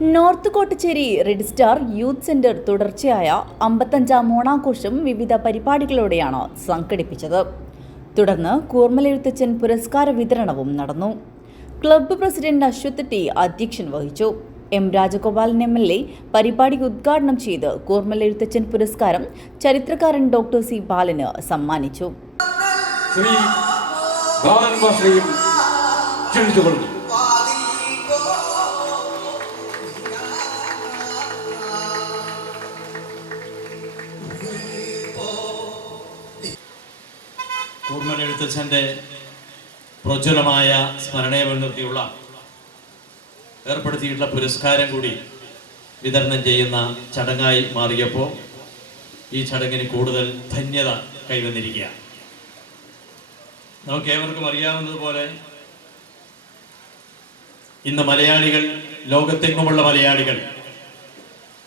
North Kottachery red star youth centre തുടർച്ചയായ അമ്പത്തഞ്ചാം ഓണാഘോഷം വിവിധ പരിപാടികളോടെയാണ് സംഘടിപ്പിച്ചത്. തുടർന്ന് കൂർമലെഴുത്തച്ഛൻ പുരസ്കാര വിതരണവും നടന്നു. ക്ലബ്ബ് പ്രസിഡന്റ് അശ്വത് ടി അധ്യക്ഷൻ വഹിച്ചു. M Rajagopalan M L A പരിപാടി ഉദ്ഘാടനം ചെയ്ത് കൂർമലെഴുത്തച്ഛൻ പുരസ്കാരം ചരിത്രകാരൻ ഡോക്ടർ സി ബാലന് സമ്മാനിച്ചു. ശ്രീ കൂർമ്മൻ എഴുത്തച്ഛന്റെ പ്രജ്വലമായ സ്മരണയെ മുൻനിർത്തിയുള്ള ഏർപ്പെടുത്തിയിട്ടുള്ള പുരസ്കാരം കൂടി വിതരണം ചെയ്യുന്ന ചടങ്ങായി മാറിയപ്പോൾ ഈ ചടങ്ങിന് കൂടുതൽ ധന്യത കൈവന്നിരിക്കുക നമുക്ക് ഏവർക്കും അറിയാവുന്നതുപോലെ ഇന്ന് മലയാളികൾ ലോകത്തെങ്ങുമുള്ള മലയാളികൾ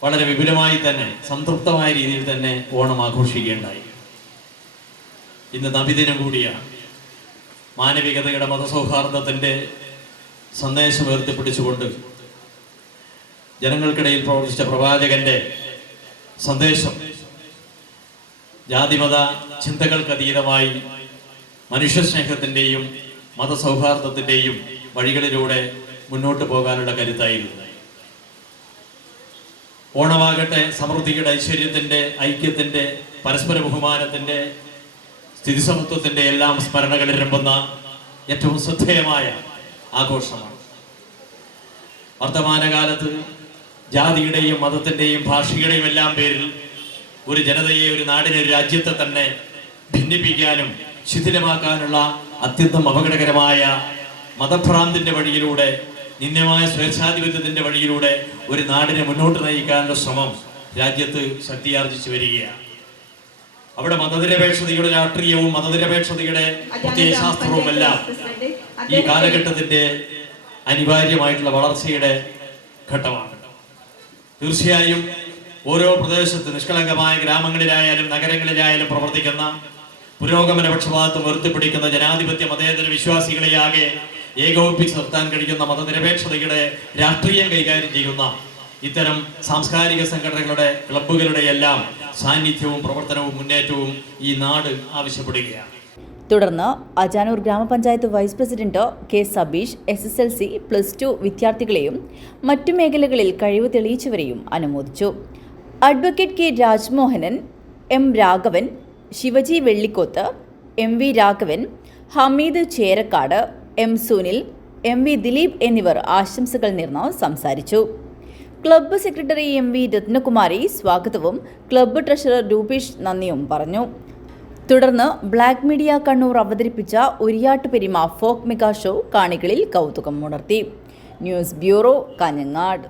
വളരെ വിപുലമായി തന്നെ സംതൃപ്തമായ രീതിയിൽ തന്നെ ഓണം ആഘോഷിക്കുകയുണ്ടായി. ഇന്ന് നബിദിനം കൂടിയാണ്. മാനവികതയുടെ മതസൗഹാർദ്ദത്തിന്റെ സന്ദേശം ഉയർത്തിപ്പിടിച്ചുകൊണ്ട് ജനങ്ങൾക്കിടയിൽ പ്രവർത്തിച്ച പ്രവാചകന്റെ സന്ദേശം ജാതിമത ചിന്തകൾക്കതീതമായി മനുഷ്യസ്നേഹത്തിന്റെയും മതസൗഹാർദ്ദത്തിന്റെയും വഴികളിലൂടെ മുന്നോട്ട് പോകാനുള്ള കരുത്തായിരുന്നു. ഓണമാകട്ടെ സമൃദ്ധിയുടെ ഐശ്വര്യത്തിന്റെ ഐക്യത്തിന്റെ പരസ്പര ബഹുമാനത്തിന്റെ സ്ഥിതിസമത്വത്തിന്റെ എല്ലാം സ്മരണകളിരമ്പുന്ന ഏറ്റവും ശ്രദ്ധേയമായ ആഘോഷമാണ്. വർത്തമാനകാലത്ത് ജാതിയുടെയും മതത്തിന്റെയും ഭാഷയുടെയും എല്ലാം പേരിൽ ഒരു ജനതയെ ഒരു നാടിനെ ഒരു രാജ്യത്തെ തന്നെ ഭിന്നിപ്പിക്കാനും ശിഥിലമാക്കാനുള്ള അത്യന്തം അപകടകരമായ മതഭ്രാന്തിന്റെ വഴിയിലൂടെ നിന്ദ്യമായ സ്വേച്ഛാധിപത്യത്തിന്റെ വഴിയിലൂടെ ഒരു നാടിനെ മുന്നോട്ട് നയിക്കാനുള്ള ശ്രമം രാജ്യത്ത് ശക്തിയാർജിച്ചു വരികയാണ്. അവിടെ മതനിരപേക്ഷതയുടെ രാഷ്ട്രീയവും മതനിരപേക്ഷതയുടെ പ്രത്യയശാസ്ത്രവും എല്ലാം ഈ കാലഘട്ടത്തിന്റെ അനിവാര്യമായിട്ടുള്ള വളർച്ചയുടെ ഘട്ടമാണ്. തീർച്ചയായും ഓരോ പ്രദേശത്ത് നിഷ്കളങ്കമായ ഗ്രാമങ്ങളിലായാലും നഗരങ്ങളിലായാലും പ്രവർത്തിക്കുന്ന പുരോഗമന പക്ഷപാതത്വം ഉയർത്തിപ്പിടിക്കുന്ന ജനാധിപത്യ മതേതര വിശ്വാസികളെയാകെ ഏകോപിപ്പിച്ച് നിർത്താൻ കഴിയുന്ന മതനിരപേക്ഷതയുടെ രാഷ്ട്രീയം കൈകാര്യം ചെയ്യുന്ന ഇത്തരം സാംസ്കാരിക സംഘടനകളുടെ ക്ലബ്ബുകളുടെ എല്ലാം സാന്നിധ്യവും പ്രവർത്തനവും മുന്നേറ്റവും ഈ നാട് ആവശ്യപ്പെടുകയാണ്. തുടർന്ന് അജാനൂർ ഗ്രാമപഞ്ചായത്ത് vice president K Sabeesh S S L C plus two വിദ്യാർത്ഥികളെയും മറ്റു മേഖലകളിൽ കഴിവ് തെളിയിച്ചവരെയും അനുമോദിച്ചു. Advocate K Rajmohanan M Raghavan Shivaji Vellikkoth M V Raghavan Hameed Cherakkad M Sunil M V Dileep എന്നിവർ ആശംസകൾ നേർന്ന് സംസാരിച്ചു. Club secretary M V Rathnakumari സ്വാഗതവും ക്ലബ്ബ് ട്രഷറർ രൂപേഷ് നന്ദിയും പറഞ്ഞു. തുടർന്ന് ബ്ലാക്ക് മീഡിയ കണ്ണൂർ അവതരിപ്പിച്ച Uriyattu Perima folk mega show കാണികളിൽ കൗതുകം ഉണർത്തി. News bureau Kanhangad.